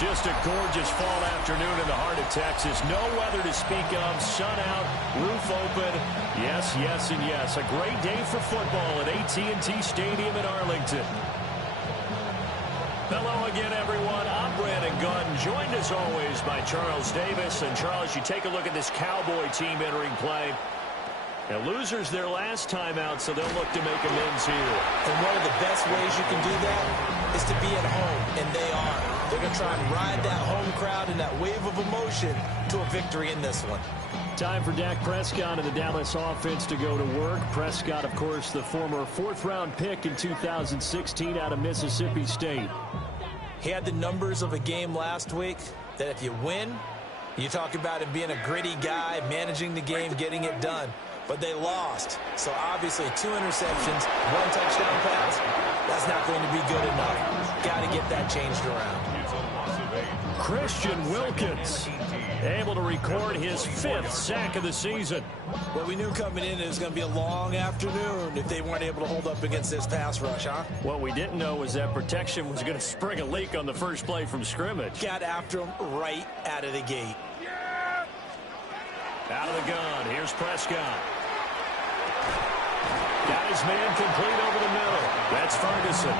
Just a gorgeous fall afternoon in the heart of Texas. No weather to speak of. Sun out, roof open. Yes, yes, and yes. A great day for football at AT&T Stadium in Arlington. Hello again, everyone. I'm Brandon Gaudin, joined as always by Charles Davis. And Charles, you take a look at this Cowboy team entering play. Now, losers their last time out, so they'll look to make amends here. And one of the best ways you can do that is to be at home, and they are. They're going to try and ride that home crowd and that wave of emotion to a victory in this one. Time for Dak Prescott and the Dallas offense to go to work. Prescott, of course, the former fourth-round pick in 2016 out of Mississippi State. He had the numbers of a game last week that if you win, you talk about him being a gritty guy, managing the game, getting it done. But they lost. So obviously 2 interceptions, 1 touchdown pass, that's not going to be good enough. Got to get that changed around. Christian Wilkins able to record his 5th sack of the season. Well, we knew coming in it was going to be a long afternoon if they weren't able to hold up against this pass rush, huh? What we didn't know was that protection was going to spring a leak on the first play from scrimmage. Got after him right out of the gate. Out of the gun, here's Prescott. Got his man complete over the middle. That's Ferguson.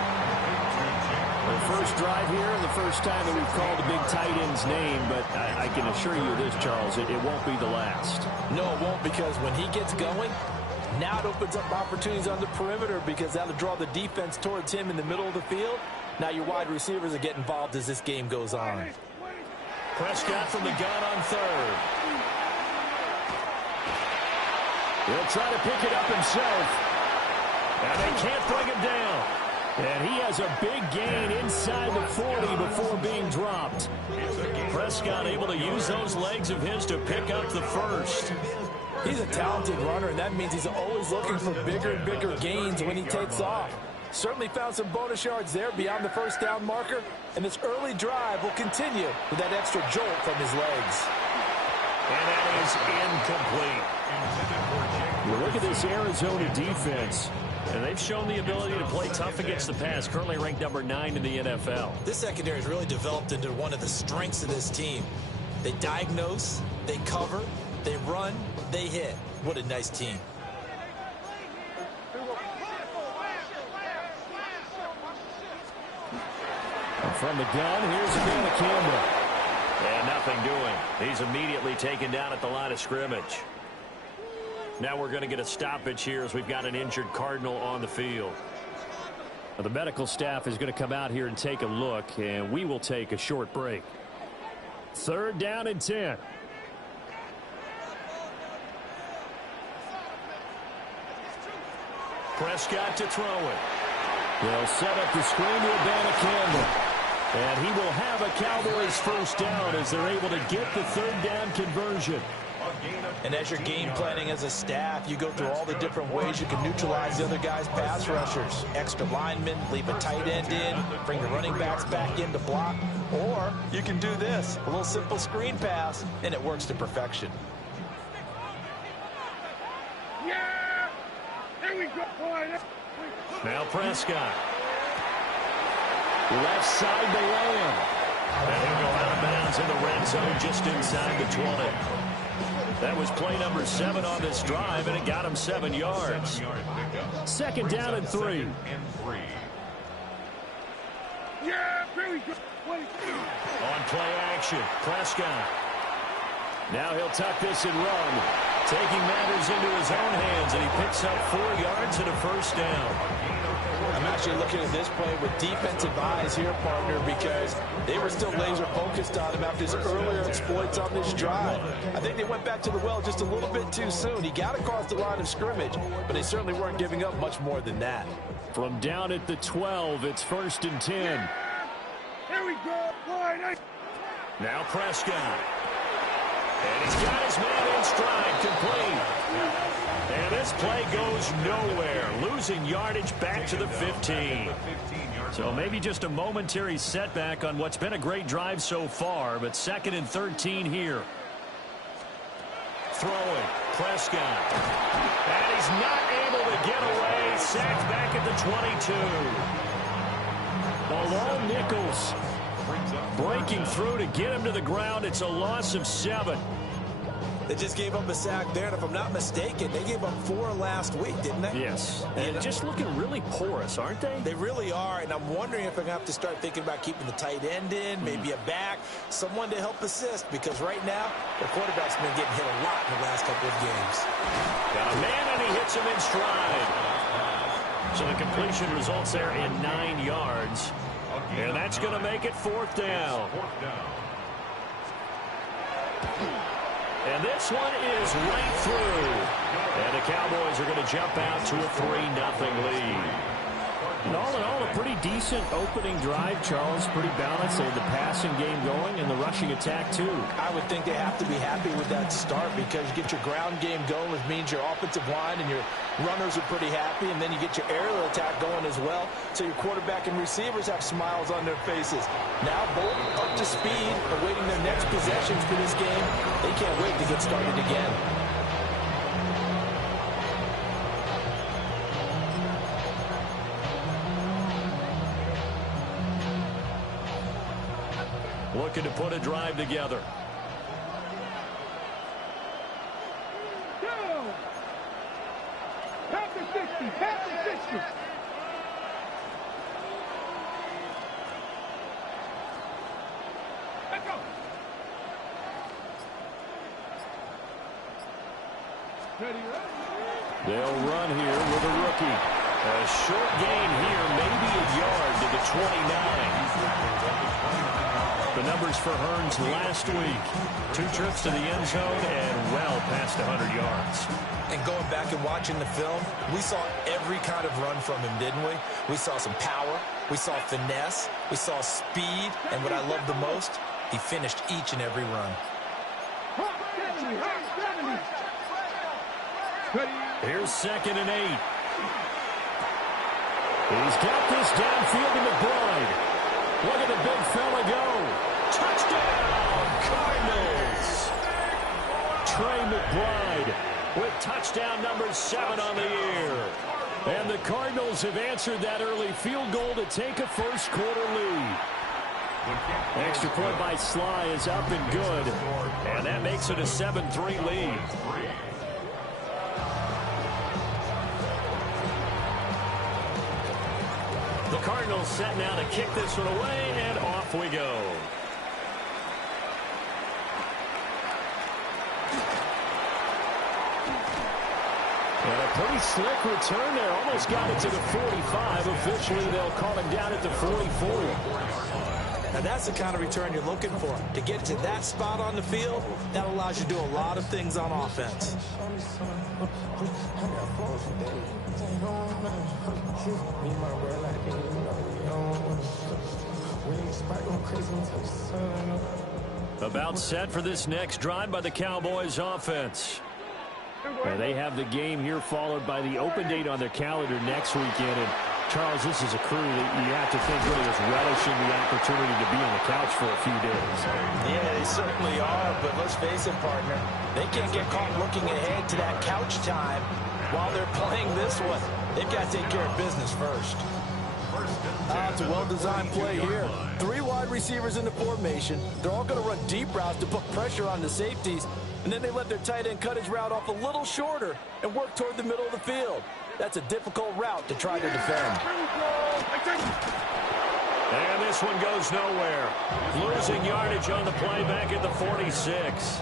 The first drive here and the first time that we've called the big tight end's name, but I can assure you this, Charles, it won't be the last. No, it won't, because when he gets going, now it opens up opportunities on the perimeter because that'll draw the defense towards him in the middle of the field. Now your wide receivers will get involved as this game goes on. Prescott from the gun on third. He'll try to pick it up himself. And they can't bring him down. And he has a big gain inside the 40 before being dropped. Prescott able to use those legs of his to pick up the first. He's a talented runner, and that means he's always looking for bigger and bigger gains when he takes off. Certainly found some bonus yards there beyond the first down marker. And this early drive will continue with that extra jolt from his legs. And that is incomplete. Well, look at this Arizona defense. And they've shown the ability to play tough against the pass, currently ranked number 9 in the NFL. This secondary has really developed into one of the strengths of this team. They diagnose, they cover, they run, they hit. What a nice team. And from the gun, here's again Campbell. And nothing doing. He's immediately taken down at the line of scrimmage. Now we're going to get a stoppage here as we've got an injured Cardinal on the field. Now the medical staff is going to come out here and take a look, and we will take a short break. 3rd down and 10. Prescott to throw it. They'll set up the screen to Abana Campbell. And he will have a Cowboys first down as they're able to get the 3rd down conversion. And as you're game planning as a staff, you go through all the different ways you can neutralize the other guy's pass rushers. Extra linemen, leave a tight end in, bring the running backs back in to block. Or you can do this, a little simple screen pass, and it works to perfection. Yeah! Here we go, boy. Now Prescott. Left side to Lamb. And he'll go out of bounds in the red zone just inside the 20. That was play number 7 on this drive, and it got him 7 yards. 2nd down and 3. Yeah, here we go. On play action, Prescott. Now he'll tuck this and run. Taking matters into his own hands, and he picks up 4 yards and a first down. I'm actually looking at this play with defensive eyes here, partner, because they were still laser focused on him after his earlier exploits on this drive. I think they went back to the well just a little bit too soon. He got across the line of scrimmage, but they certainly weren't giving up much more than that. From down at the 12, it's 1st and 10. Here we go, boy. Now Prescott. And he's got his man in stride, complete. And this play goes nowhere, losing yardage back to the 15. So maybe just a momentary setback on what's been a great drive so far, but 2nd and 13 here. Throwing, Prescott. And he's not able to get away, sacked back at the 22. Malone Nichols Breaking through to get him to the ground. It's a loss of 7. They just gave up a sack there, and if I'm not mistaken, they gave up 4 last week, didn't they? Yes. And just looking really porous, aren't they? They really are, and I'm wondering if they're going to have to start thinking about keeping the tight end in, maybe a back, someone to help assist, because right now, their quarterback's been getting hit a lot in the last couple of games. Got a man, and he hits him in stride. So the completion results there in 9 yards, and that's going to make it 4th down. And this one is right through. And the Cowboys are going to jump out to a 3-0 lead. And all in all, a pretty decent opening drive, Charles. Pretty balanced. They had the passing game going and the rushing attack, too. I would think they have to be happy with that start because you get your ground game going, which means your offensive line and your runners are pretty happy, and then you get your aerial attack going as well, so your quarterback and receivers have smiles on their faces. Now both up to speed, awaiting their next possessions for this game. They can't wait to get started again. Looking to put a drive together. Past the 60, past the 60. Let's go. They'll run here with a rookie. A short gain here, maybe a yard to the 29. The numbers for Hearns last week. 2 trips to the end zone and well past 100 yards. And going back and watching the film, we saw every kind of run from him, didn't we? We saw some power, we saw finesse, we saw speed, and what I love the most, he finished each and every run. Here's 2nd and 8. He's got this downfield to McBride. Look at the big fella go. Touchdown, Cardinals. Trey McBride with touchdown number 7 on the year. And the Cardinals have answered that early field goal to take a first quarter lead. Extra point by Sly is up and good. And that makes it a 7-3 lead. The Cardinals set now to kick this one away, and off we go. And a pretty slick return there. Almost got it to the 45. Officially, they'll call him down at the 44. And that's the kind of return you're looking for. To get to that spot on the field, that allows you to do a lot of things on offense. About set for this next drive by the Cowboys offense. And they have the game here followed by the open date on their calendar next weekend. And Charles, this is a crew that you have to think really is relishing the opportunity to be on the couch for a few days. Yeah, they certainly are, but let's face it, partner. They can't get caught looking ahead to that couch time while they're playing this one. They've got to take care of business first. It's a well-designed play here. 3 wide receivers in the formation. They're all going to run deep routes to put pressure on the safeties, and then they let their tight end cut his route off a little shorter and work toward the middle of the field. That's a difficult route to try to defend. And this one goes nowhere. Losing yardage on the play back at the 46.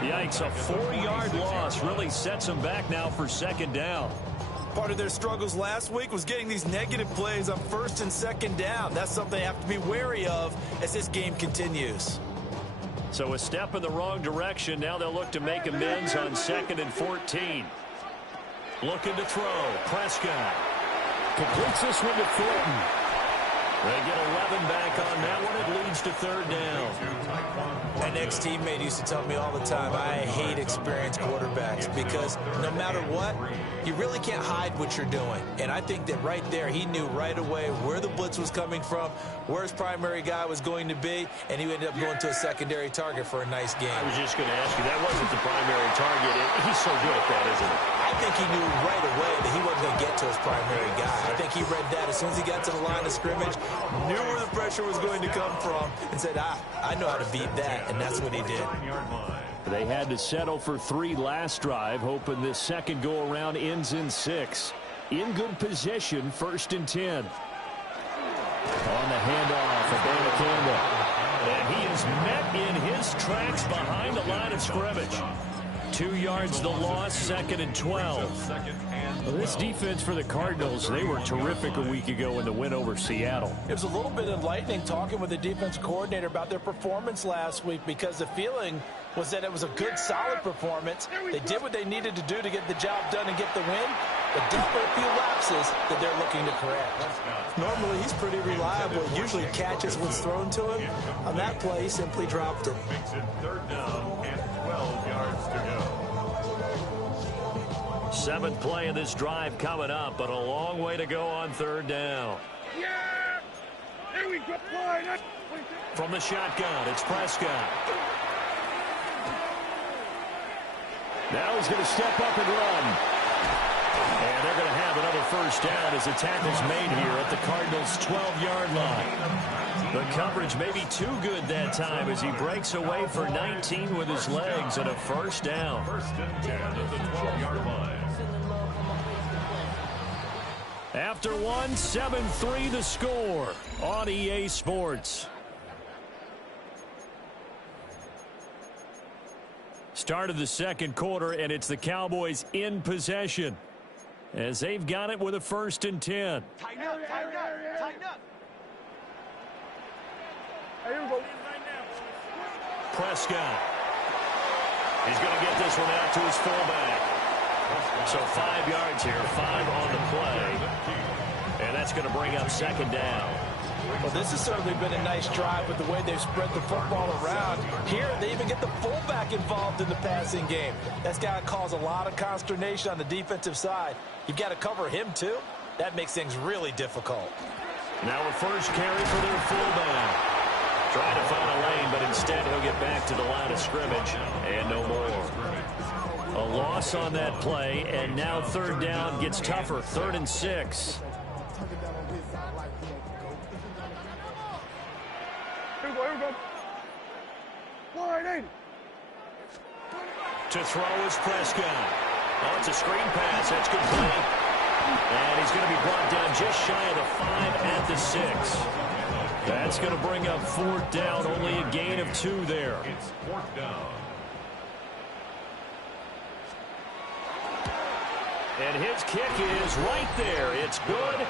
Yikes, a 4-yard loss really sets them back now for 2nd down. Part of their struggles last week was getting these negative plays on 1st and 2nd down. That's something they have to be wary of as this game continues. So a step in the wrong direction. Now they'll look to make amends on 2nd and 14. Looking to throw. Prescott completes this one to Thornton. They get 11 back on that one. It leads to 3rd down. An ex-teammate used to tell me all the time, I hate experienced quarterbacks because no matter what, you really can't hide what you're doing. And I think that right there, he knew right away where the blitz was coming from, where his primary guy was going to be, and he ended up going to a secondary target for a nice game. I was just going to ask you, that wasn't the primary target. He's so good at that, isn't he? I think he knew right away that he wasn't going to get to his primary guy. I think he read that as soon as he got to the line of scrimmage, knew where the pressure was going to come from, and said, I know how to beat that, and that's what he did. They had to settle for 3 last drive, hoping this second go-around ends in 6. In good position, 1st and 10. On the handoff, Abanikanda. And he is met in his tracks behind the line of scrimmage. 2 yards the loss, 2nd and 12. Well, this defense for the Cardinals, they were terrific a week ago in the win over Seattle. It was a little bit enlightening talking with the defense coordinator about their performance last week, because the feeling was that it was a good, solid performance. They did what they needed to do to get the job done and get the win, but definitely a few lapses that they're looking to correct. Normally, he's pretty reliable. Usually catches what's thrown to him. On that play, he simply dropped it. Makes it 3rd down and 12 yards to go. 7th play of this drive coming up, but a long way to go on 3rd down. Yeah! There we go. From the shotgun, it's Prescott. Now he's going to step up and run. And they're going to have another 1st down as the tackle's made here at the Cardinals' 12-yard line. The coverage may be too good that time as he breaks away for 19 with his legs and a 1st down. 1st and 10 at the 12-yard line. After 1, 7-3 the score on EA Sports. Start of the 2nd quarter, and it's the Cowboys in possession as they've got it with a 1st and 10. Tighten up, tighten up, tighten up. Here we go. Prescott. He's going to get this one out to his fullback. So 5 yards here, 5 on the play. And that's going to bring up 2nd down. Well, this has certainly been a nice drive with the way they've spread the football around. Here, they even get the fullback involved in the passing game. That's got to cause a lot of consternation on the defensive side. You've got to cover him, too. That makes things really difficult. Now a 1st carry for their fullback. Trying to find a lane, but instead he'll get back to the line of scrimmage and no more. A loss on that play, and now 3rd down gets tougher. 3rd and 6. Here we go. 180. To throw is Prescott. Oh, it's a screen pass. That's complete. And he's going to be brought down just shy of the 5 at the 6. That's going to bring up 4th down. Only a gain of 2 there. It's 4th down. And his kick is right there. It's good.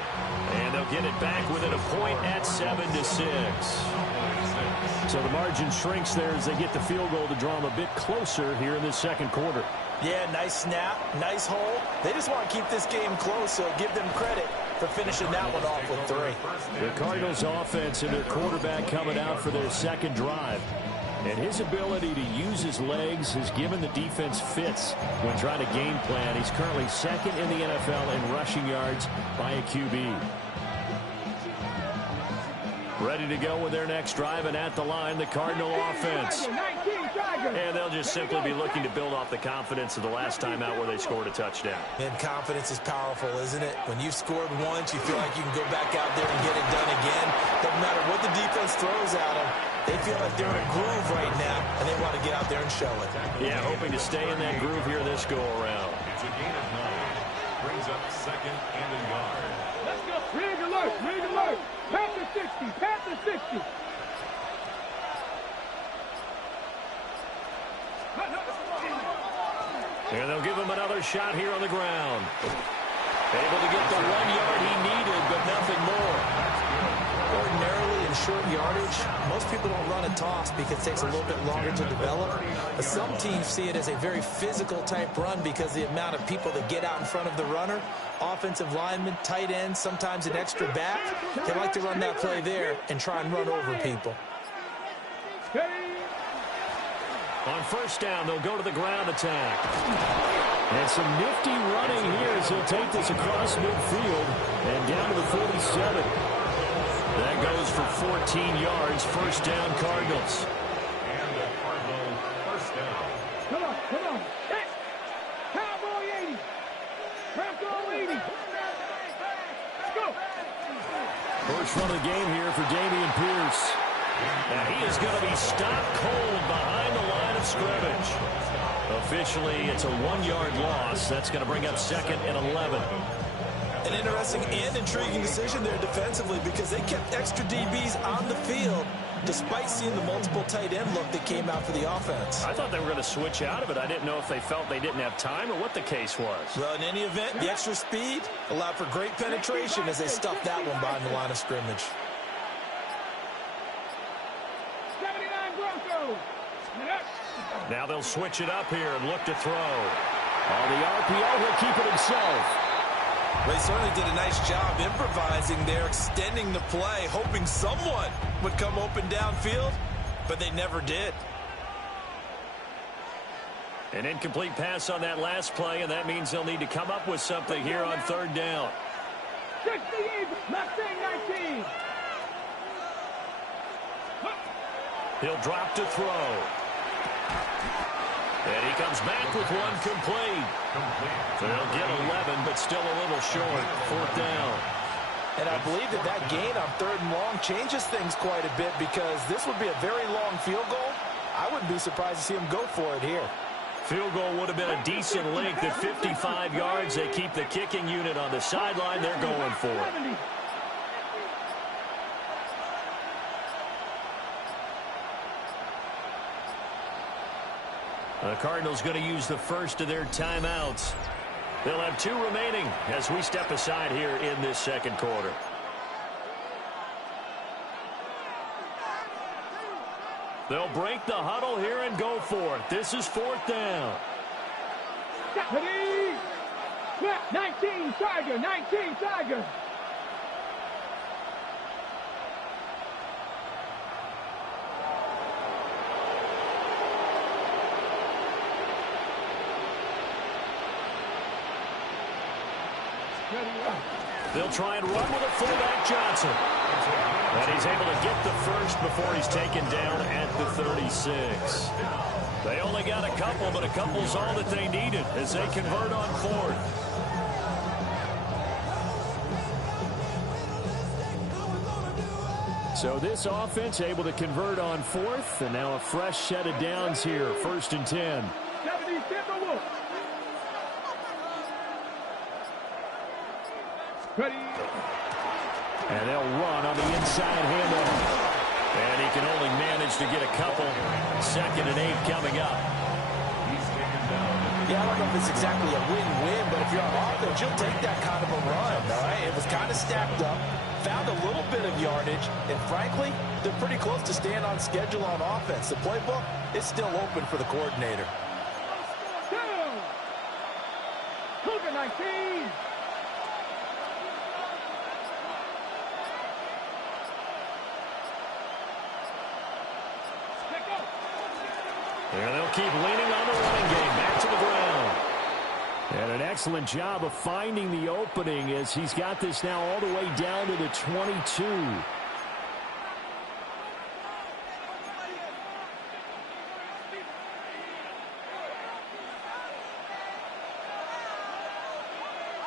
And they'll get it back within a point at 7-6. So the margin shrinks there as they get the field goal to draw them a bit closer here in the 2nd quarter. Yeah, nice snap, nice hole. They just want to keep this game close, so give them credit for finishing that one off with 3. The Cardinals offense and their quarterback coming out for their 2nd drive. And his ability to use his legs has given the defense fits when trying to game plan. He's currently 2nd in the NFL in rushing yards by a QB. Ready to go with their next drive, and at the line, the Cardinal offense. And they'll just simply be looking to build off the confidence of the last time out where they scored a touchdown. And confidence is powerful, isn't it? When you've scored once, you feel like you can go back out there and get it done again. Doesn't matter what the defense throws at them. They feel like they're in a groove right now, and they want to get out there and show it. Yeah, hoping to stay in that groove here this go-around. It's a gain of 9. Brings up 2nd and a yard. Let's go. Rig alert, rig alert. Panther 60, Panther 60. And they'll give him another shot here on the ground. Able to get the 1 yard he needed, but nothing more. Ordinarily in short yardage, most people don't run a toss because it takes a little bit longer to develop. But some teams see it as a very physical type run because the amount of people that get out in front of the runner, offensive linemen, tight ends, sometimes an extra back, they like to run that play there and try and run over people. On 1st down, they'll go to the ground attack. And some nifty running here as he'll take this across midfield and down to the 47. That goes for 14 yards. 1st down, Cardinals. And the Cardinals 1st down. Come on. Hit. Cowboy 80. Let's go. First run of the game here for Dameon Pierce. And he is going to be stopped cold behind the line of scrimmage. Officially, it's a 1-yard loss. That's going to bring up 2nd and 11. An interesting and intriguing decision there defensively because they kept extra DBs on the field despite seeing the multiple tight end look that came out for the offense. I thought they were going to switch out of it. I didn't know if they felt they didn't have time or what the case was. Well, in any event, the extra speed allowed for great penetration as they stuffed that one behind the line of scrimmage. 79 Broncos. Now they'll switch it up here and look to throw. On the RPO, he'll keep it himself. They certainly did a nice job improvising there, extending the play, hoping someone would come open downfield, but they never did. An incomplete pass on that last play, and that means they'll need to come up with something here on 3rd down. 68, Mustang 19. He'll drop to throw. And he comes back with one complete. They'll get 11, but still a little short. 4th down. And I believe that gain on 3rd and long changes things quite a bit because this would be a very long field goal. I wouldn't be surprised to see him go for it here. Field goal would have been a decent length at 55 yards. They keep the kicking unit on the sideline. They're going for it. The Cardinals going to use the first of their timeouts. They'll have 2 remaining as we step aside here in this 2nd quarter. They'll break the huddle here and go for it. This is 4th down. 19 Tiger, 19 Tiger. They'll try and run with a fullback, Johnson. And he's able to get the first before he's taken down at the 36. They only got a couple, but a couple's all that they needed as they convert on 4th. So this offense able to convert on 4th, and now a fresh set of downs here, 1st and 10. 70 Timberwolves. Ready. And they'll run on the inside handoff. And he can only manage to get a couple. 2nd and 8 coming up. Yeah, I don't know if it's exactly a win-win, but if you're on offense, you'll take that kind of a run, all right? It was kind of stacked up, found a little bit of yardage, and frankly, they're pretty close to staying on schedule on offense. The playbook is still open for the coordinator. Cougar 19. And they'll keep leaning on the running game. Back to the ground. And an excellent job of finding the opening as he's got this now all the way down to the 22.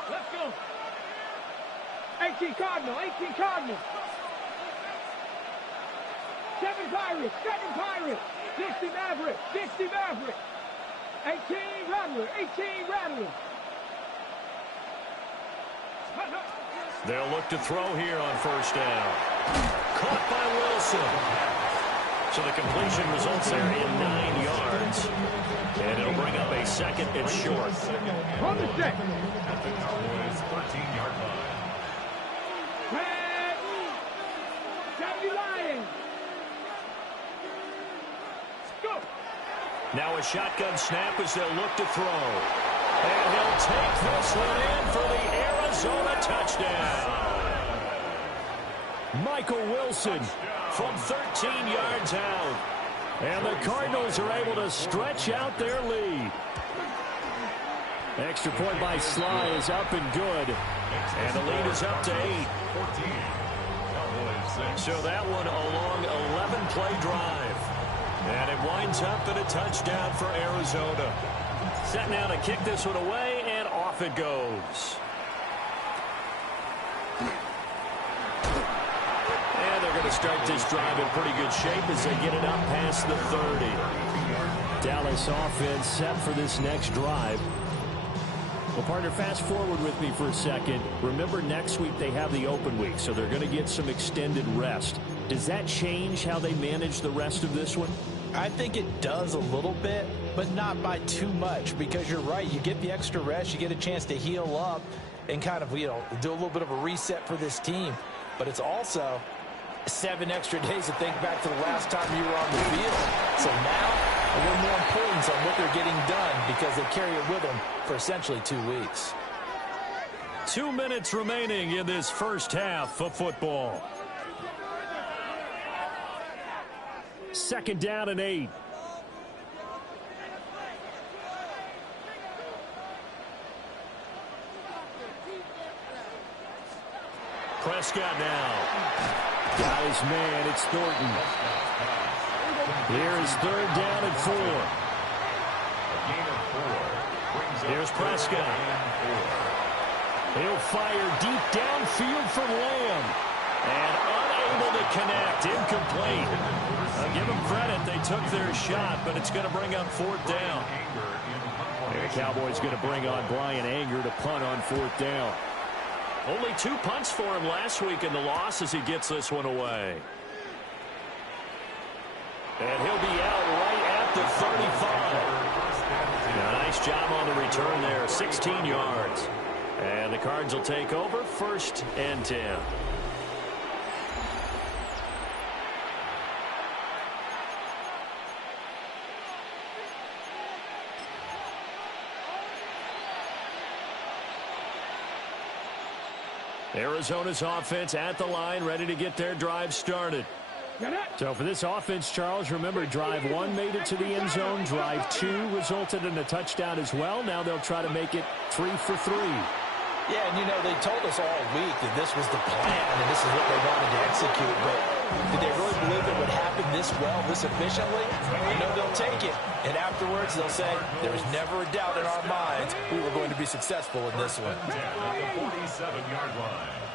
Let's go. 18 Cardinal, 18 Cardinal. 7 Pirates, 7 Pirates. 60 Maverick, 60 Maverick. 18 Rattler, 18 Rattler. They'll look to throw here on 1st down. Caught by Wilson. So the completion results there in 9 yards. And it'll bring up a 2nd and short. On the set. At the Cowboys' 13-yard line. Red. 70 Lions. Go. Now a shotgun snap as they'll look to throw. And he'll take this one in for the Arizona touchdown. Michael Wilson from 13 yards out. And the Cardinals are able to stretch out their lead. Extra point by Sly is up and good. And the lead is up to 8. 14. Cowboys 6. So that one a long 11-play drive. And it winds up in a touchdown for Arizona. Set now to kick this one away, and off it goes. to start this drive in pretty good shape as they get it up past the 30. Dallas offense set for this next drive. Well, partner, fast forward with me for a second. Remember, next week they have the open week, so they're going to get some extended rest. Does that change how they manage the rest of this one? I think it does a little bit, but not by too much, because you're right. You get the extra rest. You get a chance to heal up and kind of, do a little bit of a reset for this team. But it's also 7 extra days to think back to the last time you were on the field. So now, a little more importance on what they're getting done because they carry it with them for essentially 2 weeks. 2 minutes remaining in this first half of football. 2nd down and 8. Prescott now. Got his man. It's Thornton. Here is 3rd down and 4. Here's Prescott. He'll fire deep downfield from Lamb. And unable to connect. Incomplete. I'll give them credit. They took their shot, but it's going to bring up 4th down. And the Cowboys going to bring on Brian Anger to punt on 4th down. Only 2 punts for him last week in the loss as he gets this one away. And he'll be out right at the 35. Nice job on the return there. 16 yards. And the Cards will take over 1st and 10. Arizona's offense at the line, ready to get their drive started. So for this offense, Charles, remember, drive 1 made it to the end zone. Drive 2 resulted in a touchdown as well. Now they'll try to make it 3 for 3. Yeah, and they told us all week that this was the plan and this is what they wanted to execute. But did they really believe it would happen this well, this efficiently? They'll take it. And afterwards, they'll say, there was never a doubt in our minds we were going to be successful in this one. At the 47-yard line.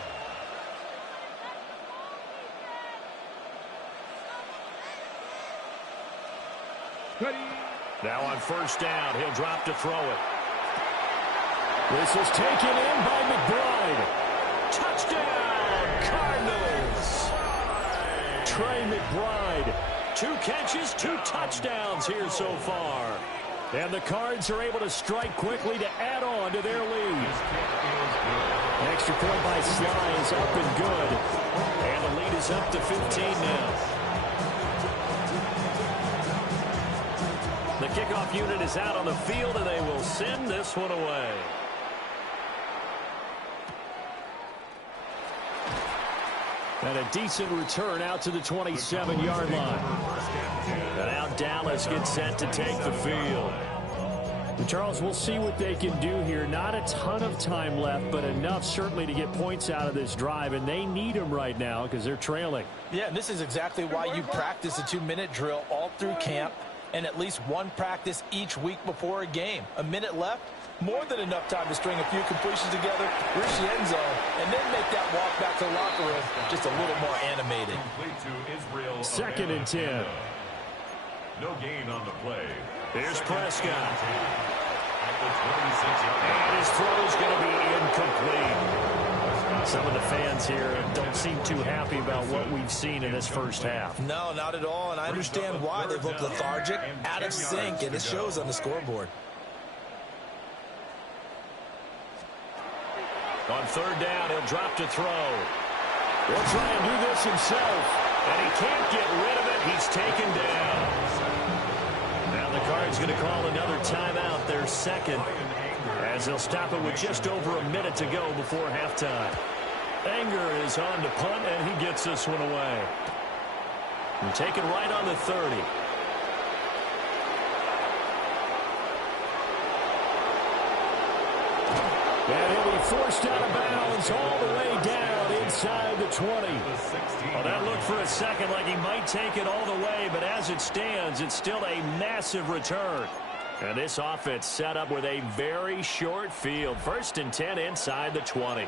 Now on 1st down, he'll drop to throw it. This is taken in by McBride. Touchdown, Cardinals. Trey McBride. 2 catches, 2 touchdowns here so far. And the Cards are able to strike quickly to add on to their lead. An extra point by Sly is up and good. And the lead is up to 15 now. The kickoff unit is out on the field, and they will send this one away. And a decent return out to the 27-yard line. And now Dallas gets set to take the field. And Charles, we'll see what they can do here. Not a ton of time left, but enough certainly to get points out of this drive. And they need them right now because they're trailing. Yeah, and this is exactly why you practice a 2-minute drill all through camp and at least 1 practice each week before a game. A minute left, more than enough time to string a few completions together, reach the end zone, and then make that walk back to the locker room just a little more animated. 2nd and 10. No gain on the play. Here's Prescott. And his throw is going to be incomplete. Some of the fans here don't seem too happy about what we've seen in this first half. No, not at all, and I understand why. They've looked lethargic, out of sync, and it shows on the scoreboard. On 3rd down, he'll drop to throw. He'll try and do this himself, and he can't get rid of it. He's taken down. Now the Cards going to call another timeout, their 2nd, as they'll stop it with just over a minute to go before halftime. Anger is on to punt, and he gets this one away. And taken right on the 30. And he'll be forced out of bounds all the way down inside the 20. Well, that looked for a second like he might take it all the way, but as it stands, it's still a massive return. And this offense set up with a very short field. 1st and 10 inside the 20.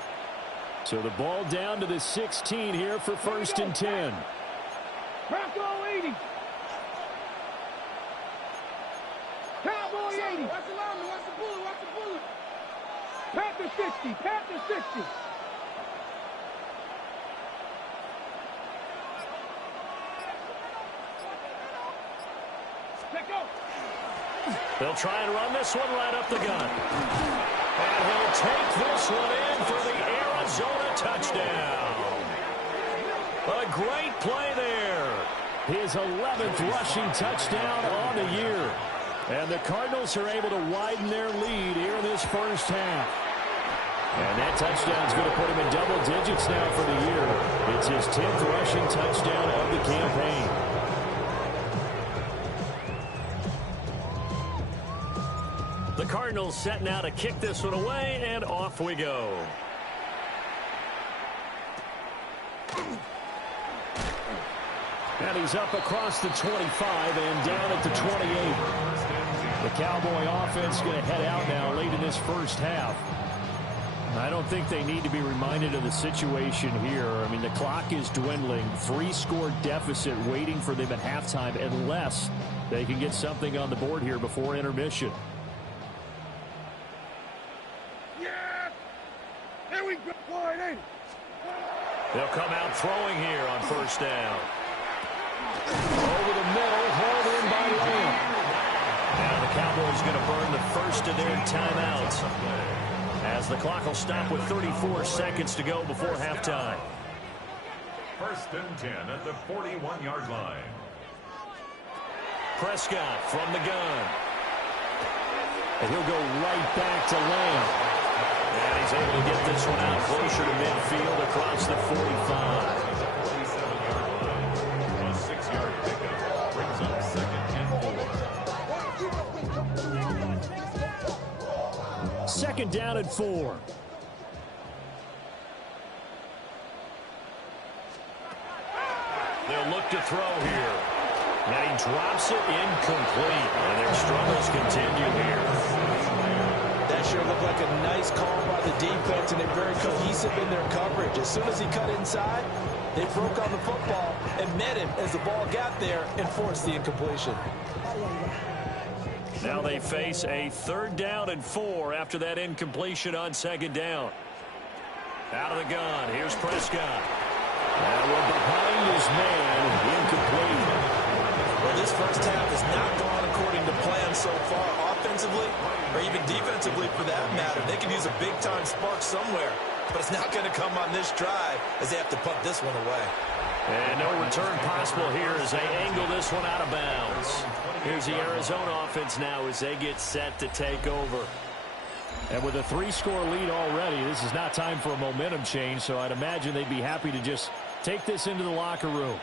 So the ball down to the 16 here for 1st and 10. Bronco 80. Cowboy 80. Watch the lineman. Watch the bullet. Watch the bullet. Panther 60. Panther 60. Let go. They'll try and run this one right up the gut. And he'll take this one in for the Arizona touchdown. A great play there. His 11th rushing touchdown on the year. And the Cardinals are able to widen their lead here in this first half. And that touchdown is going to put him in double digits now for the year. It's his 10th rushing touchdown of the campaign. The Cardinals setting out to kick this one away, and off we go. And he's up across the 25 and down at the 28. The Cowboy offense going to head out now late in this first half. I don't think they need to be reminded of the situation here. I mean, the clock is dwindling. 3-score deficit waiting for them at halftime unless they can get something on the board here before intermission. They'll come out throwing here on 1st down. Over the middle, hauled in by Lamb. Now the Cowboys going to burn the first of their timeouts, as the clock will stop with 34 seconds to go before halftime. 1st and 10 at the 41-yard line. Prescott from the gun. And he'll go right back to Lamb. And he's able to get this one out closer to midfield across the 45. 47-yard line. A 6-yard pickup brings up 2nd and 4. 2nd down and 4. They'll look to throw here. And he drops it incomplete. And their struggles continue here. That sure looked like a nice call by the defense, and they're very cohesive in their coverage. As soon as he cut inside, they broke on the football and met him as the ball got there and forced the incompletion. Now they face a 3rd down and 4 after that incompletion on 2nd down. Out of the gun, here's Prescott. That one behind his man, incomplete. Well, this first half has not gone according to plan so far, offensively or even defensively for that matter. They could use a big-time spark somewhere, but it's not going to come on this drive as they have to punt this one away. And no return possible here as they angle this one out of bounds. Here's the Arizona offense now as they get set to take over. And with a 3-score lead already, this is not time for a momentum change, so I'd imagine they'd be happy to just take this into the locker room.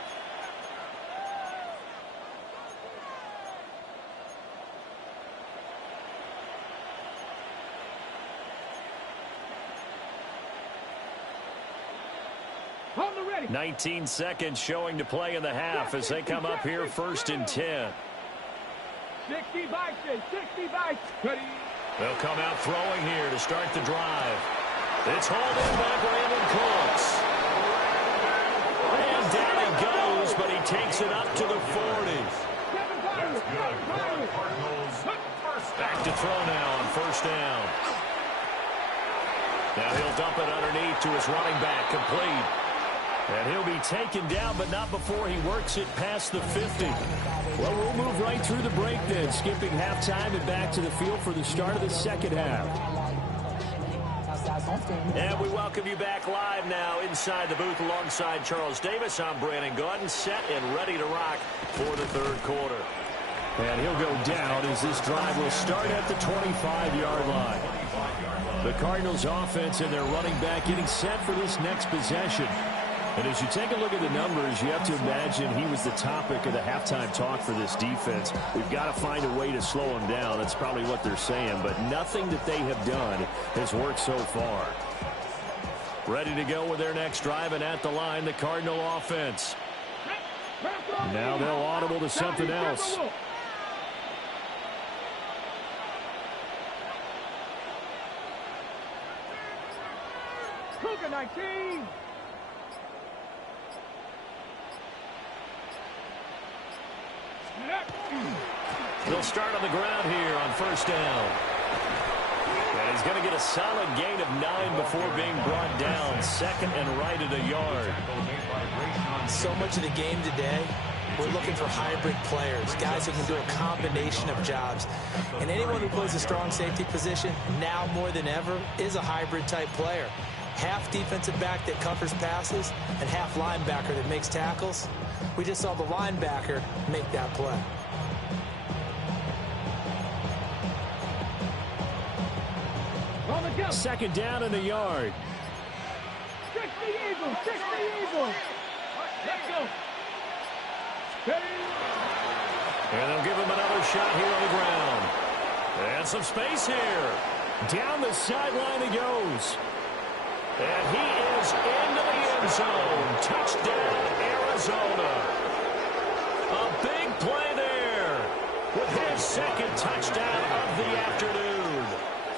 Hold the ready. 19 seconds showing to play in the half as they come up here 1st and 10. 60 Bison. 60 Bison. Ready. They'll come out throwing here to start the drive. It's hauled in by Brandon Cooks. And down he goes, but he takes it up to the 40. Back to throw now on 1st down. Now he'll dump it underneath to his running back, complete. And he'll be taken down, but not before he works it past the 50. Well, we'll move right through the break then, skipping halftime and back to the field for the start of the 2nd half. And we welcome you back live now inside the booth alongside Charles Davis. I'm Brandon Gaudin, set and ready to rock for the 3rd quarter. And he'll go down as this drive will start at the 25-yard line. The Cardinals offense and their running back getting set for this next possession. And as you take a look at the numbers, you have to imagine he was the topic of the halftime talk for this defense. We've got to find a way to slow him down. That's probably what they're saying. But nothing that they have done has worked so far. Ready to go with their next drive, and at the line, the Cardinal offense. Now they'll audible to something else. Cougar 19. They'll start on the ground here on first down. And he's going to get a solid gain of 9 before being brought down. Second and right at a yard. So much of the game today, we're looking for hybrid players, guys who can do a combination of jobs. And anyone who plays a strong safety position, now more than ever, is a hybrid type player. Half defensive back that covers passes and half linebacker that makes tackles. We just saw the linebacker make that play. Second down and a yard. 60 Eagles, 60 Eagles. Let's go. And they'll give him another shot here on the ground. And some space here. Down the sideline he goes. And he is into the end zone. Touchdown, Arizona. A big play there with his second touchdown of the afternoon.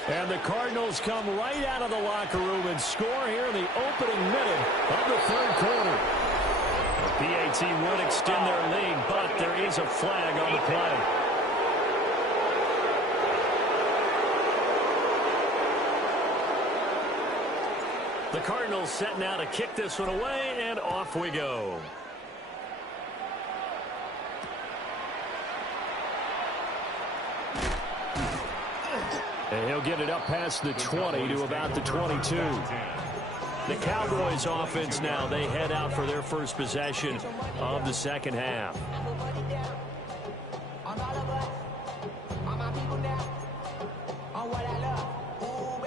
And the Cardinals come right out of the locker room and score here in the opening minute of the third quarter. The PAT would extend their lead, but there is a flag on the play. The Cardinals set now to kick this one away, and off we go. And he'll get it up past the 20 to about the 22. The Cowboys offense now, they head out for their first possession of the second half.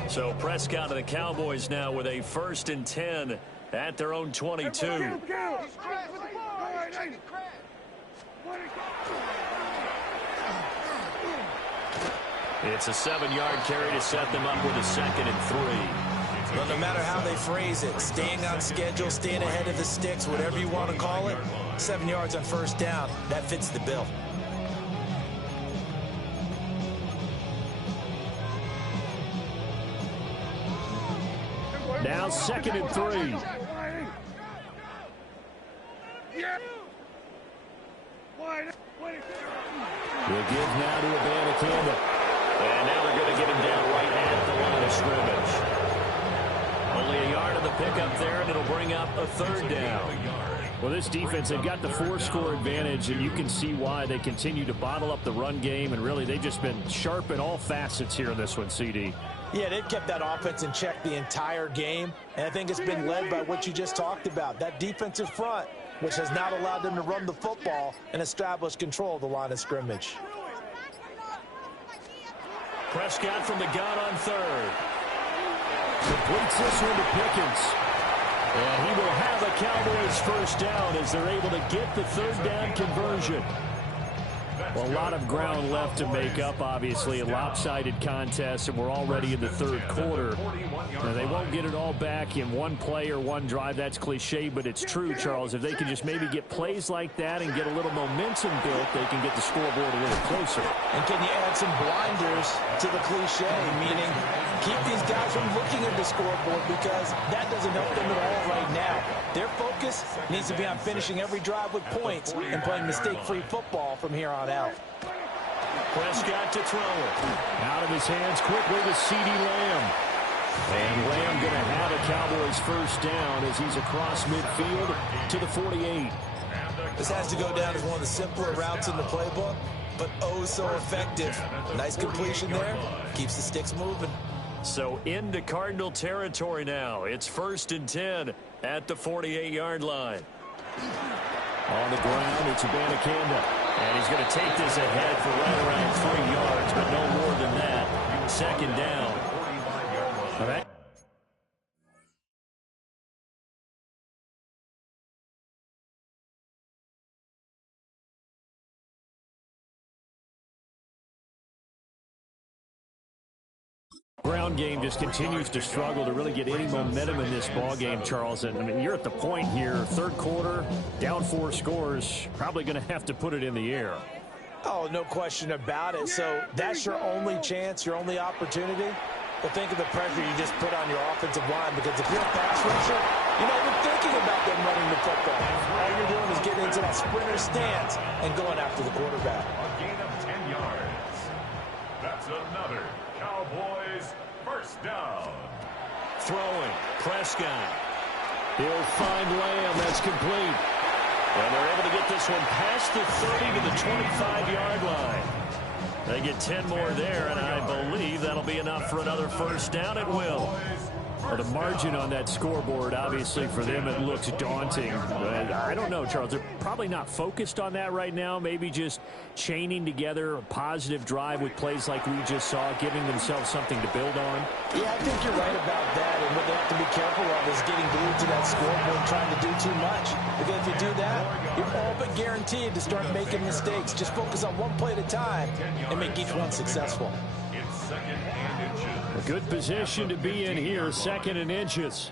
So Prescott and the Cowboys now with a 1st and 10 at their own 22. It's a 7-yard carry to set them up with a 2nd and 3. Well, no matter how they phrase it, staying on schedule, staying ahead of the sticks, whatever you want to call it, 7 yards on first down, that fits the bill. Now 2nd and 3. We'll give now to Abanikanda. And now they're going to get him down right at the line of scrimmage. Only a yard of the pickup there, and it'll bring up a 3rd down. Well, this defense, they've got the 4-score advantage, and you can see why they continue to bottle up the run game, and really they've just been sharp in all facets here in this one, CD. Yeah, they've kept that offense in check the entire game, and I think it's been led by what you just talked about, that defensive front, which has not allowed them to run the football and establish control of the line of scrimmage. Prescott from the gun on 3rd. Completes this one to Pickens. And he will have a Cowboys first down as they're able to get the 3rd down conversion. Well, a lot of ground left to make up, obviously, a lopsided contest, and we're already in the 3rd quarter. Now, they won't get it all back in one play or one drive. That's cliche, but it's true, Charles. If they can just maybe get plays like that and get a little momentum built, they can get the scoreboard a little closer. And can you add some blinders to the cliche, meaning keep these guys from looking at the scoreboard because that doesn't help them at all right now. Their focus needs to be on finishing every drive with points and playing mistake-free football from here on out. Prescott to throw it. Out of his hands quickly to CeeDee Lamb. And Lamb going to have a Cowboys first down as he's across midfield to the 48. This has to go down as one of the simpler routes in the playbook, but oh so effective. Nice completion there. Keeps the sticks moving. So into Cardinal territory now. It's 1st and 10 at the 48-yard line. On the ground, it's Abanikanda. And he's going to take this ahead for right around 3 yards, but no more than that. 2nd down. All right. Ground game just continues to struggle to really get any momentum in this ball game, Charles. And I mean, you're at the point here, 3rd quarter, down 4 scores, probably going to have to put it in the air. Oh, no question about it. So that's your only chance, your only opportunity. Well, think of the pressure you just put on your offensive line, because if you're a pass rusher, you're not even thinking about them running the football. All you're doing is getting into that sprinter stance and going after the quarterback. A gain of 10 yards. That's another Cowboys first down. Throwing, Prescott. He'll find Lamb. That's complete. And they're able to get this one past the 30 to the 25-yard line. They get 10 more there, and I believe that'll be enough for another first down. It will. Well, the margin on that scoreboard, obviously, for them, it looks daunting. But I don't know, Charles. They're probably not focused on that right now. Maybe just chaining together a positive drive with plays like we just saw, giving themselves something to build on. Yeah, I think you're right about that. And what they have to be careful of is getting glued to that scoreboard, trying to do too much. Because if you do that, you're all but guaranteed to start making mistakes. Just focus on one play at a time and make each one successful. It's second and inches. A good position to be in here, second and inches.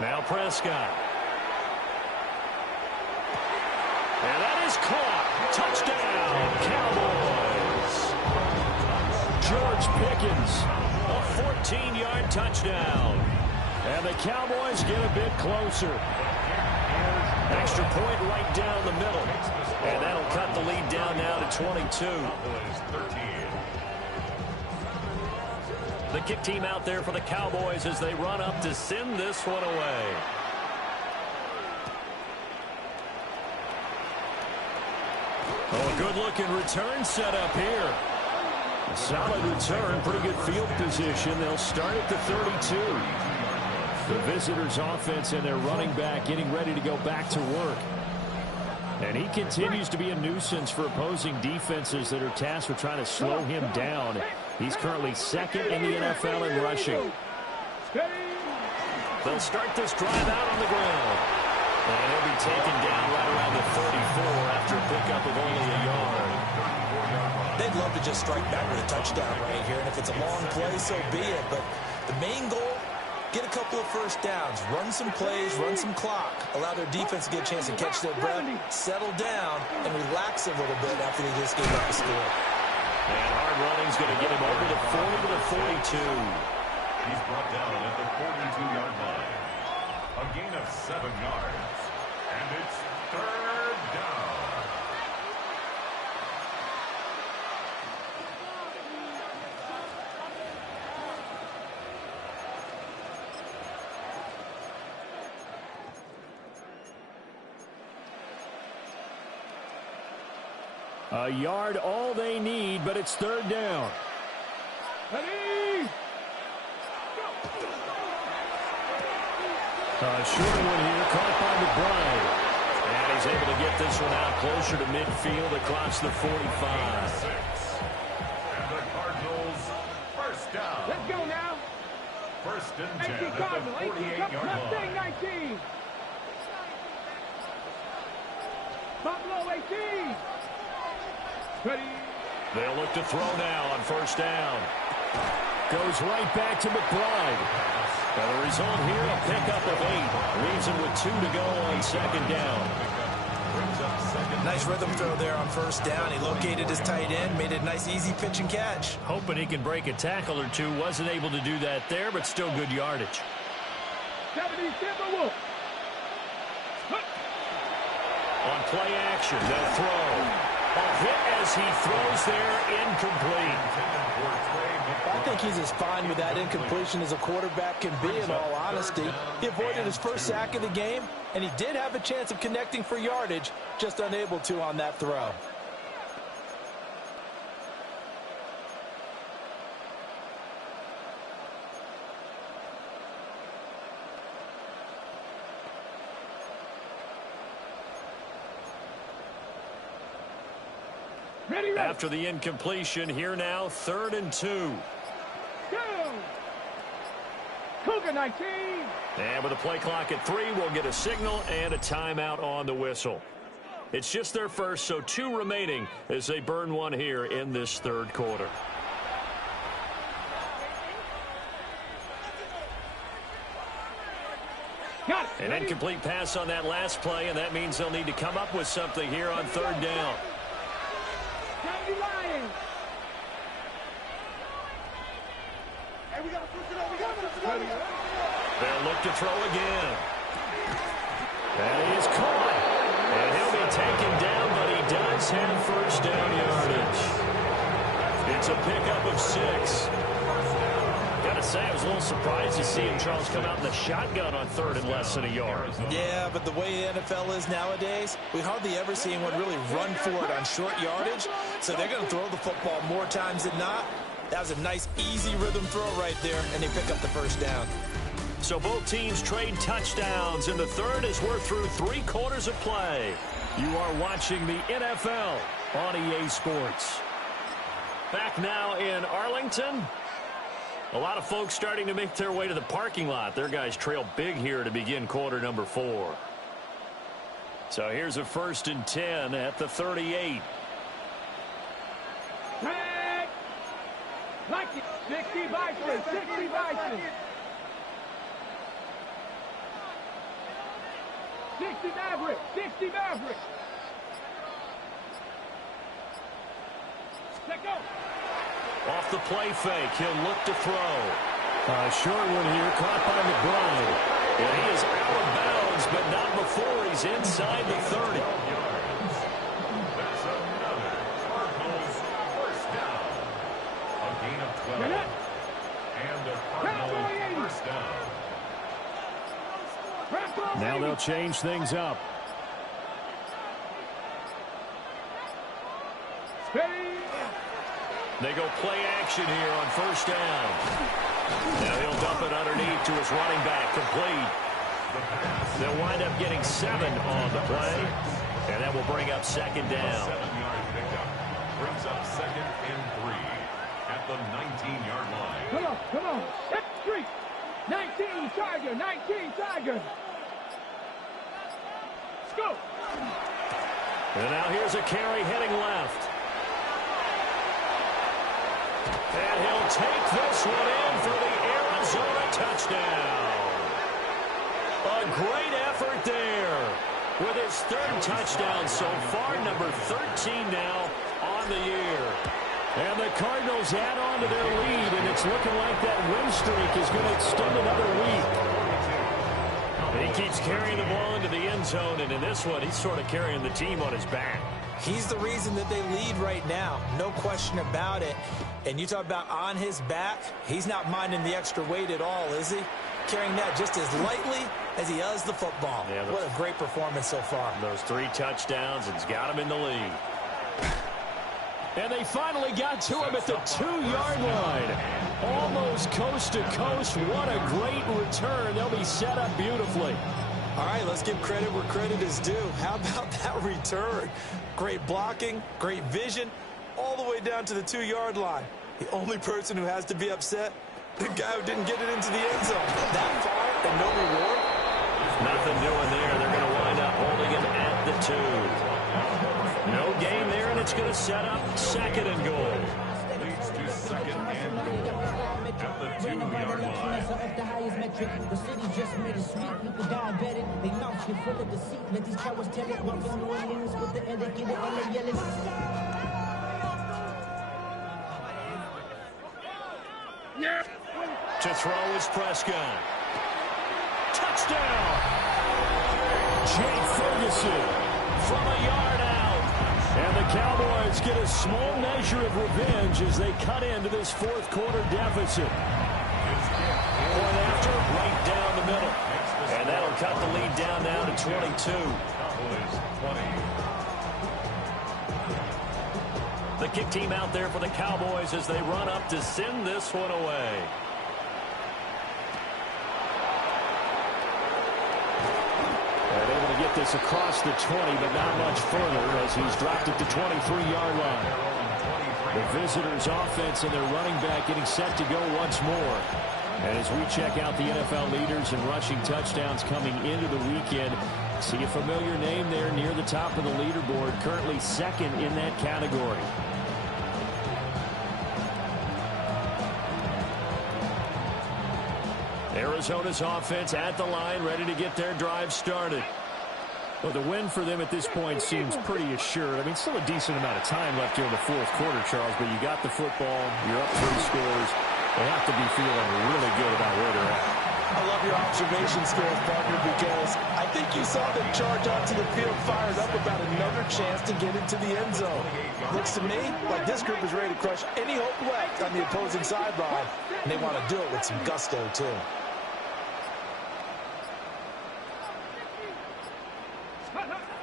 Now Prescott. And that is caught. Touchdown, Cowboys. George Pickens, a 14-yard touchdown. And the Cowboys get a bit closer. Extra point right down the middle. And that'll cut the lead down now to 22. The kick team out there for the Cowboys as they run up to send this one away. Oh, a good-looking return set up here. A solid return, pretty good field position. They'll start at the 32. The visitors' offense and their running back getting ready to go back to work. And he continues to be a nuisance for opposing defenses that are tasked with trying to slow him down. He's currently second in the NFL in rushing. They'll start this drive out on the ground. And he'll be taken down right around the 34 after a pickup of only a yard. They'd love to just strike back with a touchdown right here. And if it's a long play, so be it. But the main goal, get a couple of first downs, run some plays, run some clock, allow their defense to get a chance to catch their breath, settle down, and relax a little bit after they just gave up a score. And hard running's going to get him over the 40 to the 42. He's brought down at the 42-yard line. A gain of 7 yards. And it's third down. A yard all they need, but it's third down. Ready? A short one here, caught by McBride. And he's able to get this one out closer to midfield across the 45. And the Cardinals first down. Let's go now. First and 10 18 at Cardinal, the 18 Cup, 48-yard line. 19. Buffalo 18. Ready? They'll look to throw now on first down. Goes right back to McBride. And the result here, a pickup of 8. Leaves him with 2 to go on second down. Nice rhythm throw there on first down. He located his tight end, made it a nice, easy pitch and catch. Hoping he can break a tackle or two. Wasn't able to do that there, but still good yardage. 70 Timberwolves. On play action, they'll throw. A hit as he throws there, incomplete. I think he's as fine with that incompletion as a quarterback can be, in all honesty. He avoided his first sack of the game, and he did have a chance of connecting for yardage, just unable to on that throw. Ready, ready. After the incompletion, here now, 3rd and 2. Go. Cougar 19. And with a play clock at 3, we'll get a signal and a timeout on the whistle. It's just their first, so 2 remaining as they burn one here in this 3rd quarter. Got it. An Ready? incomplete pass on that last play, and that means they'll need to come up with something here on 3rd down. 90 Lions. They'll look to throw again. That is caught. And he'll be taken down, but he does have first down yardage. It's a pickup of 6. Gotta say, I was a little surprised to see him, Charles, come out in the shotgun on 3rd and less than a yard. Yeah, but the way the NFL is nowadays, we hardly ever see anyone really run for it on short yardage. So they're going to throw the football more times than not. That was a nice, easy rhythm throw right there, and they pick up the first down. So both teams trade touchdowns, and the third as we're through 3 quarters of play. You are watching the NFL on EA Sports. Back now in Arlington. A lot of folks starting to make their way to the parking lot. Their guys trail big here to begin quarter number 4. So here's a 1st and 10 at the 38. Tag! Like it. 60 Vikings. 60 Vikings. 60 Maverick. 60 Maverick. Let go. Off the play fake, he'll look to throw. Short one here, caught by McBride. And he is out of bounds, but not before he's inside the 30. That's another Cardinals first down. A gain of 12. And a Cardinals first down. Now they'll change things up. They go play action here on 1st down. Now he'll dump it underneath to his running back, complete. They'll wind up getting 7 on the play, and that will bring up 2nd down. 7-yard pickup brings up 2nd and 3 at the 19-yard line. Come on. Hit the street. 19 Tiger. 19 Tiger. Let's go. And now here's a carry heading left. And he'll take this one in for the Arizona touchdown. A great effort there with his 3rd touchdown so far, number 13 now on the year. And the Cardinals add on to their lead, and it's looking like that win streak is going to extend another week. He keeps carrying the ball into the end zone, and in this one, he's sort of carrying the team on his back. He's the reason that they lead right now. No question about it. And you talk about on his back, he's not minding the extra weight at all, is he? Carrying that just as lightly as he does the football. Yeah, what a great performance so far. Those 3 touchdowns, it's got him in the lead. And they finally got to him at the 2-yard line. Almost coast to coast. What a great return. They'll be set up beautifully. All right, let's give credit where credit is due. How about that return? Great blocking, great vision, all the way down to the 2-yard line. The only person who has to be upset, the guy who didn't get it into the end zone. That far and no reward? Nothing doing there. They're going to wind up holding him at the 2. No gain there, and it's going to set up 2nd and goal. Leads to 2nd and goal at the 2-yard line. The highest metric, the city just made it sweet. People diabetic, they mouth shit full of deceit. Let these cowards tell it. Walk on New Orleans with the end, they get it and they yell it. To throw is Prescott. Touchdown! Jake Ferguson From a yard out. and the Cowboys get a small measure of revenge as they cut into this 4th quarter deficit. Point after, right down the middle. And that'll cut the lead down now to 22. Cowboys 20. The kick team out there for the Cowboys as they run up to send this one away. They're able to get this across the 20, but not much further as he's dropped it to 23-yard line. The visitors' offense and their running back getting set to go once more. And as we check out the NFL leaders in rushing touchdowns coming into the weekend, see a familiar name there near the top of the leaderboard, currently 2nd in that category. Arizona's offense at the line, ready to get their drive started. Well, the win for them at this point seems pretty assured. I mean, still a decent amount of time left here in the 4th quarter, Charles, but you got the football, you're up 3 scores. They have to be feeling really good about where they're at. I love your observation skills, partner, because I think you saw them charge onto the field fired up about another chance to get into the end zone. Looks to me like this group is ready to crush any hope left on the opposing sideline, and they want to do it with some gusto, too.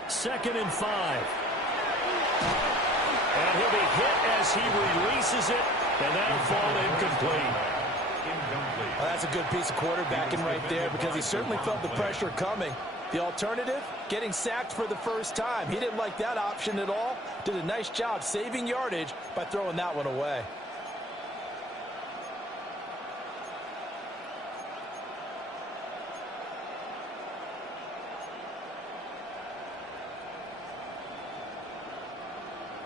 Second and 5. And he'll be hit as he releases it, and that'll fall incomplete. Well, that's a good piece of quarterbacking right there because he certainly felt the pressure coming. The alternative, getting sacked for the first time. He didn't like that option at all. Did a nice job saving yardage by throwing that one away.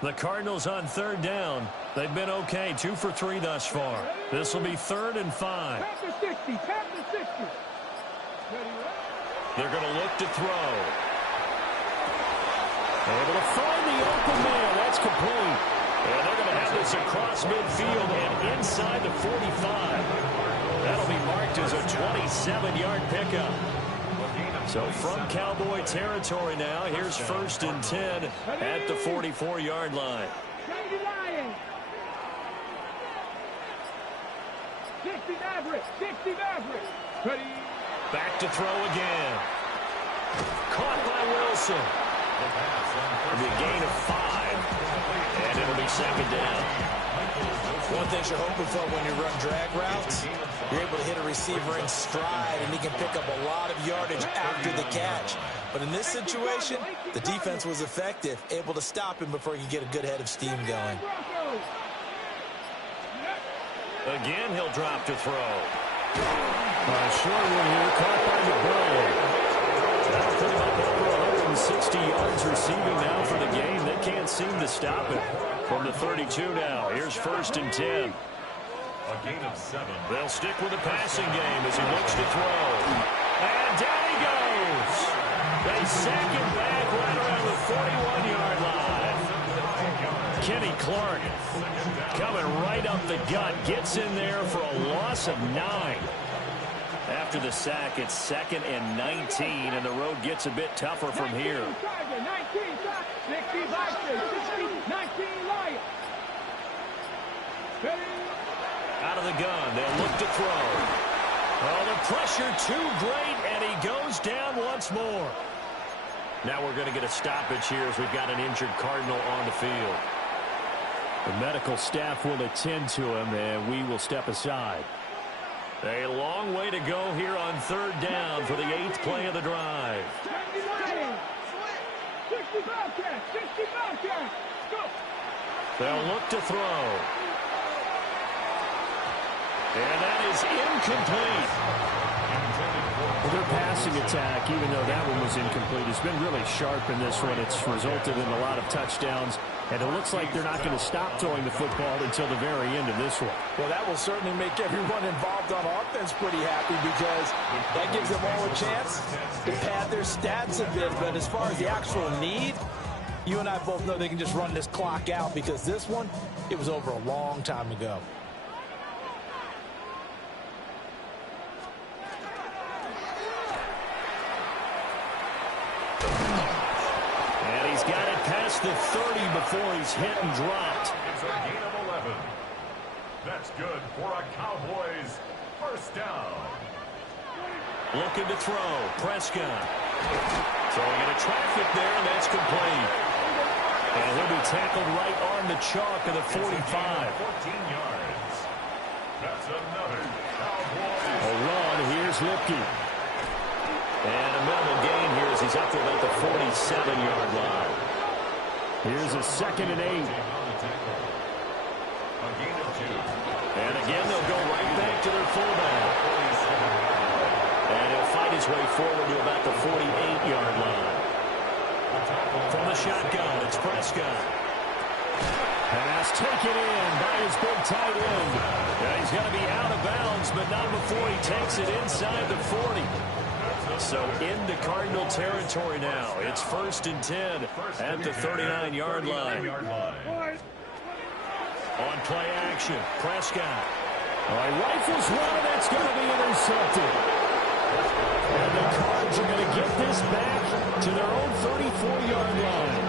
The Cardinals on third down. They've been okay, 2 for 3 thus far. This will be 3rd and 5. Tap the 60, tap the 60. They're going to look to throw. Able to find the open man. That's complete. And they're going to have this across midfield and inside the 45. That'll be marked as a 27-yard pickup. So from Cowboy territory now, here's 1st and 10 at the 44-yard line. 60 Maverick, 60 Maverick. Ready. Back to throw again. Caught by Wilson. It'll be a gain of 5. And it'll be 2nd down. One thing you're hoping for when you run drag routes, you're able to hit a receiver in stride, and he can pick up a lot of yardage after the catch. But in this situation, the defense was effective, able to stop him before he could get a good head of steam going. Again, he'll drop to throw. Short one here, caught by McBride. That'll put him up over 160 yards receiving now for the game. They can't seem to stop it. From the 32 now, here's 1st and 10. A gain of 7. They'll stick with the passing game as he looks to throw. And down he goes. They sack him back right around the 41-yard line. Kenny Clark coming right up the gut. Gets in there for a loss of 9. After the sack, it's 2nd and 19, and the road gets a bit tougher from here. 19, 60, 19 Lions. Out of the gun, they'll look to throw. Oh, the pressure too great, and he goes down once more. Now we're going to get a stoppage here as we've got an injured Cardinal on the field. The medical staff will attend to him, and we will step aside. A long way to go here on 3rd down for the 8th play of the drive. 60 Bobcats, 60 Bobcats. Go. They'll look to throw. And that is incomplete. Well, their passing attack, even though that one was incomplete, has been really sharp in this one. It's resulted in a lot of touchdowns, and it looks like they're not going to stop throwing the football until the very end of this one. Well, that will certainly make everyone involved on offense pretty happy because that gives them all a chance to pad their stats a bit. But as far as the actual need, you and I both know they can just run this clock out because this one, it was over a long time ago. He's got it past the 30 before he's hit and dropped. It's a gain of 11. That's good for a Cowboys 1st down. Looking to throw. Prescott. Throwing into traffic there, and that's complete. And he'll be tackled right on the chalk of the 45. 14 yards. That's another Cowboys. A run. Here's Lipke. And a minimal gain here as he's up to about the 47-yard line. Here's a 2nd and 8. A gain of 2. And again, they'll go right back to their fullback. And he'll fight his way forward to about the 48-yard line. From the shotgun, it's Prescott. Pass taken in by his big tight end. Yeah, he's going to be out of bounds, but not before he takes it inside the 40. So into Cardinal territory now. It's 1st and 10 at the 39-yard line. On play action, Prescott. He rifles one, and it's going to be intercepted. And the Cards are going to get this back to their own 34-yard line.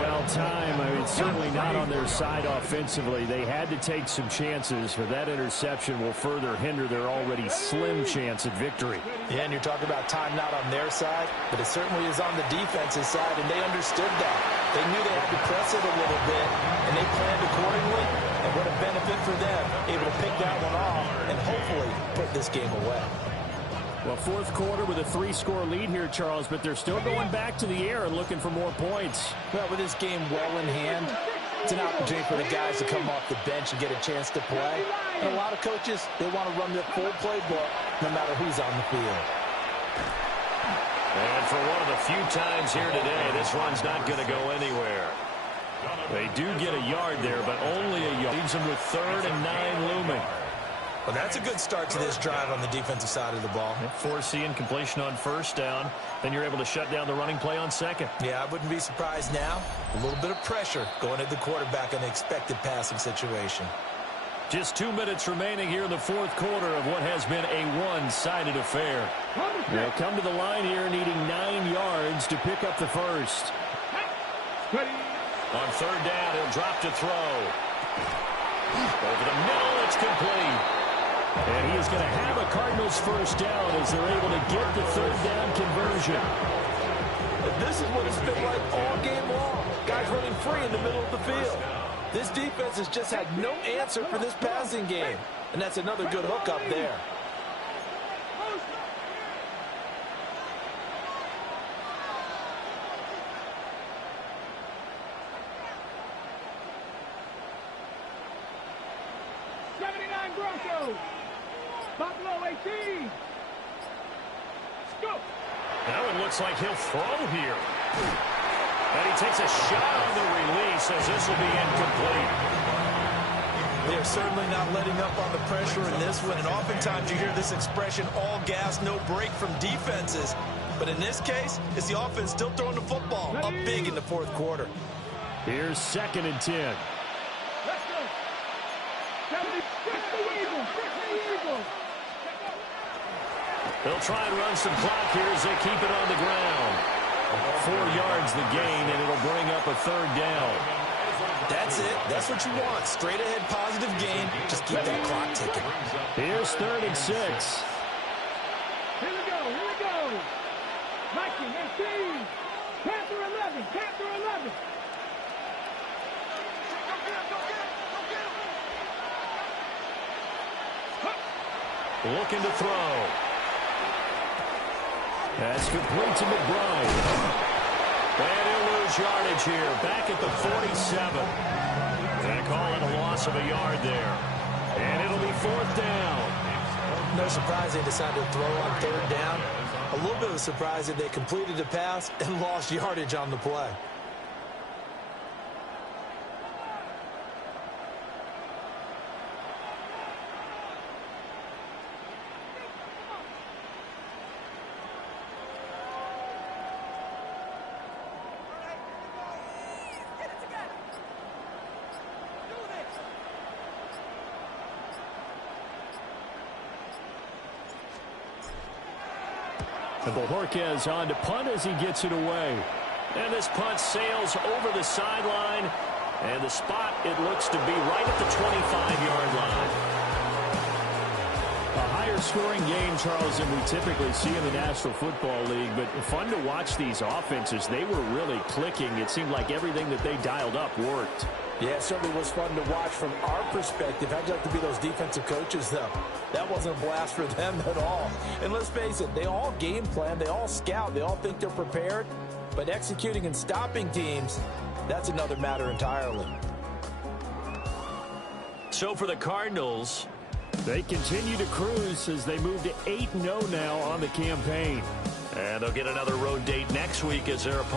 Well, time, certainly not on their side offensively. They had to take some chances, but that interception will further hinder their already slim chance at victory. Yeah, and you're talking about time not on their side, but it certainly is on the defense's side, and they understood that. They knew they had to press it a little bit, and they planned accordingly, and what a benefit for them, able to pick that one off and hopefully put this game away. Well, fourth quarter with a 3-score lead here, Charles, but they're still going back to the air and looking for more points. Well, with this game well in hand, it's an opportunity for the guys to come off the bench and get a chance to play. And a lot of coaches, they want to run the full playbook no matter who's on the field. And for one of the few times here today, this run's not going to go anywhere. They do get a yard there, but only a yard. Leaves them with 3rd and 9 looming. Well, that's a good start to this drive on the defensive side of the ball. Forcing completion on first down. Then you're able to shut down the running play on second. Yeah, I wouldn't be surprised now. A little bit of pressure going at the quarterback in an expected passing situation. Just 2 minutes remaining here in the fourth quarter of what has been a one-sided affair. They'll come to the line here needing 9 yards to pick up the first. On 3rd down, he'll drop to throw. Over the middle, it's complete. And he is going to have a Cardinals first down as they're able to get the 3rd down conversion. And this is what it's been like all game long. Guys running free in the middle of the field. This defense has just had no answer for this passing game. And that's another good hookup there. Broncos. Buffalo 18. Scoop. Now it looks like he'll throw here. And he takes a shot on the release as this will be incomplete. They are certainly not letting up on the pressure in this one. And oftentimes you hear this expression, all gas, no break from defenses. But in this case, it's the offense still throwing the football up big in the fourth quarter. Here's 2nd and 10. Let's go. They'll try and run some clock here as they keep it on the ground. 4 yards the gain, and it'll bring up a 3rd down. That's it. That's what you want. Straight ahead positive gain. Just keep that clock ticking. Here's 3rd and 6. Here we go. Viking 18. Panther 11. Panther 11. Looking to throw. That's complete to McBride. And he'll lose yardage here. Back at the 47. They call it a loss of a yard there. And it'll be 4th down. No surprise they decided to throw on 3rd down. A little bit of a surprise that they completed the pass and lost yardage on the play. And Bojorquez on to punt as he gets it away. And this punt sails over the sideline. And the spot, it looks to be right at the 25-yard line. A higher scoring game, Charles, than we typically see in the National Football League. But fun to watch these offenses. They were really clicking. It seemed like everything that they dialed up worked. Yeah, it certainly was fun to watch from our perspective. How'd you like to be those defensive coaches, though? That wasn't a blast for them at all. And let's face it, they all game plan, they all scout, they all think they're prepared. But executing and stopping teams, that's another matter entirely. So for the Cardinals, they continue to cruise as they move to 8-0 now on the campaign. and they'll get another road date next week as their opponent